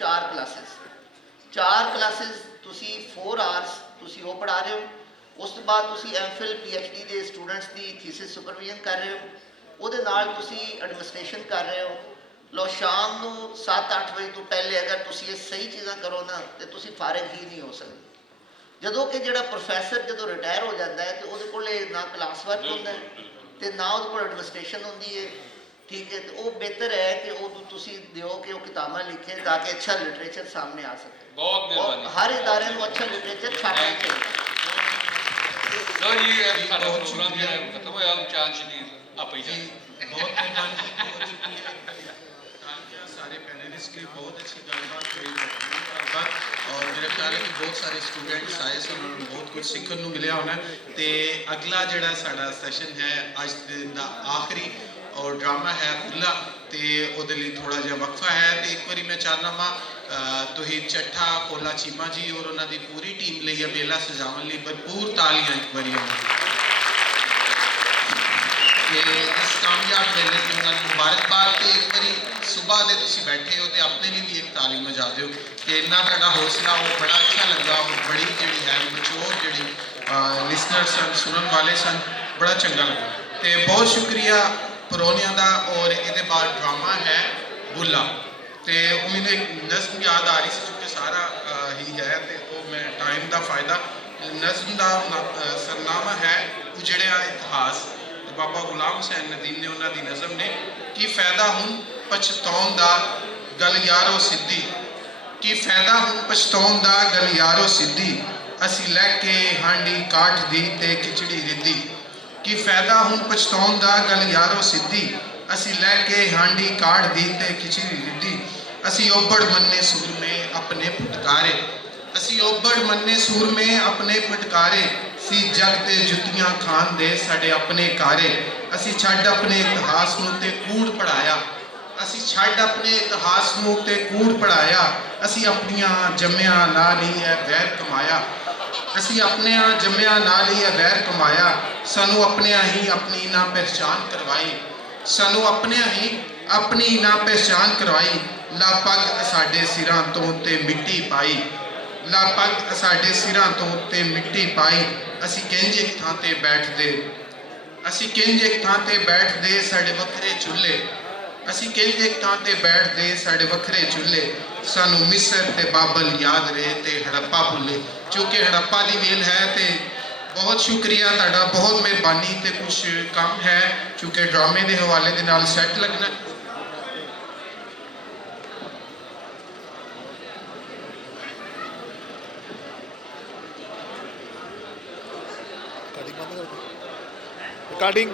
4 classes 4 classes ਤੁਸੀਂ 4 hours ਤੁਸੀਂ ਉਹ ਪੜ੍ਹਾ ਰਹੇ ਹੋ। ਉਸ ਤੋਂ ਬਾਅਦ ਤੁਸੀਂ ਐਮਫਿਲ ਪੀਐਚਡੀ ਦੇ ਸਟੂਡੈਂਟਸ ਦੀ ਥੀਸਿਸ ਸੁਪਰਵਿਜ਼ਨ ਕਰ ਰਹੇ ਹੋ। ਉਹਦੇ ਨਾਲ ਤੁਸੀਂ ਐਡਮਿਨਿਸਟ੍ਰੇਸ਼ਨ ਕਰ ਰਹੇ ਹੋ। ਲੋ ਸ਼ਾਮ ਨੂੰ 7-8 ਵਜੇ ਤੋਂ ਪਹਿਲੇ ਅਗਰ ਤੁਸੀਂ ਇਹ ਸਹੀ ਚੀਜ਼ਾਂ ਕਰੋ ਨਾ ਤੇ ਤੁਸੀਂ ਫਾਰਿਗ ਹੀ ਨਹੀਂ ਹੋ ਸਕਦੇ। ਜਦੋਂ ਕਿ ਜਿਹੜਾ ਪ੍ਰੋਫੈਸਰ ਜਦੋਂ ਰਿਟਾਇਰ ਹੋ ਜਾਂਦਾ ਹੈ ਤੇ ਉਹਦੇ ਕੋਲ ਨਾ ਕਲਾਸ ਵਰਕ ਹੁੰਦਾ ਹੈ ਤੇ ਨਾ ਉਹਦੇ ਕੋਲ ਐਡਮਿਨਿਸਟ੍ਰੇਸ਼ਨ ਹੁੰਦੀ ਹੈ। ਠੀਕ ਹੈ, ਤੇ ਉਹ ਬਿਹਤਰ ਹੈ ਕਿ ਉਹ ਤੁਸੀਂ ਦਿਓ ਕਿ ਉਹ ਕਿਤਾਬਾਂ ਲਿਖੇ ਤਾਂ ਕਿ ਅੱਛਾ ਲਿਟਰੇਚਰ ਸਾਹਮਣੇ ਆ ਸਕੇ। ਬਹੁਤ ਮਿਹਰਬਾਨੀ। ਹਰ ਇਦਾਰੇ ਨੂੰ ਅੱਛਾ ਲਿਟਰੇਚਰ ਛਾਪਣਾ ਚਾਹੀਦਾ। ਲਓ ਜੀ, ਸਾਡਾ ਪ੍ਰੋਗਰਾਮ ਜਿਹੜਾ ਖਤਮ ਹੋਇਆ। ਚਾਂਸ ਨਹੀਂ ਆਪੇ ਹੀ बहुत मेहरबानी। सारे पैनलिस्ट की बहुत अच्छी गलबात हुई और मेरे ख्याल है कि बहुत सारे स्टूडेंट्स आए सन, उन्होंने बहुत कुछ सीखने को मिले होना। तो अगला जोड़ा साड़ा सैशन है अज दिन का आखिरी और ड्रामा है खुला, तो वो थोड़ा जहा वक्फा है। तो एक बार मैं चाहना वा तुम चट्ठा कोला चीमा जी और उन्होंने पूरी टीम लिए मेला सजावन लिए भरपूर तालियां एक बार इस कामयाब मेले की उन्होंने मुबारकबाद। तो एक बार सुबह के तुम बैठे हो तो अपने लिए भी एक ताली बजा दो कि इन्ना तुहाडा हौसला वो बड़ा अच्छा लगा और बड़ी जी है मचोर जी लिसनर सन सुनने वाले सन, बड़ा चंगा लगा। तो बहुत शुक्रिया परौनिया का। और ये बाद ड्रामा है बुला। तो मैंने एक नज़म याद आ रही सी क्योंकि सारा ही है तो मैं टाइम का फायदा। नज़म का सरनामा है उजड़िया इतिहास। बाबा गुलाम हुसैन नदीम ने उन्होंने नज़म ने कि फ़ायदा हुन पछताउण दा गल यारो सिद्धी, कि फ़ायदा हुन पछताउण दा गल यारो सिद्धी, असी लैके हांडी काठ दी ते खिचड़ी रिद्धी। कि फ़ायदा हुन पछताउण दा गल यारो सिद्धी, असी लैके हांडी काठ दी ते खिचड़ी रिद्धी। असी ओबड़ मन्ने सूर में अपने फटकारे, असी ओबड़ मन्ने सूर में अपने फटकारे, सी जग ते जुत्तियां खान दे साडे अपने कारे। असी छड्ड अपने इतिहास नूं ते कूड़ पढ़ाया, असी छड्ड अपने इतिहास नूं ते कूड़ पढ़ाया, असी अपनियां जम्मियां नाल ही है वैर कमाया, असी अपने जम्मियां नाल ही है वैर कमाया। सानू अपने ही अपनी ना पहचान करवाई, सानू अपने ही अपनी ना पहचान करवाई। ला पग साडे सिरां तो ते मिट्टी पाई, ला पग साडे सिरां तो ते मिट्टी पाई। असी किंज एक थां ते बैठदे, असी किंज एक थां ते बैठदे साडे वखरे चुल्हे, असी किंज एक थां ते बैठदे साडे वखरे चुल्हे। सानू मिस्र ते बाबल याद रहे ते हड़प्पा भुले। चूँकि हड़प्पा दी वेल है तो बहुत शुक्रिया तुहाडा, बहुत मेहरबानी। तो कुछ काम है चूँकि ड्रामे के हवाले दे नाल सैट लगना। रिकॉर्डिंग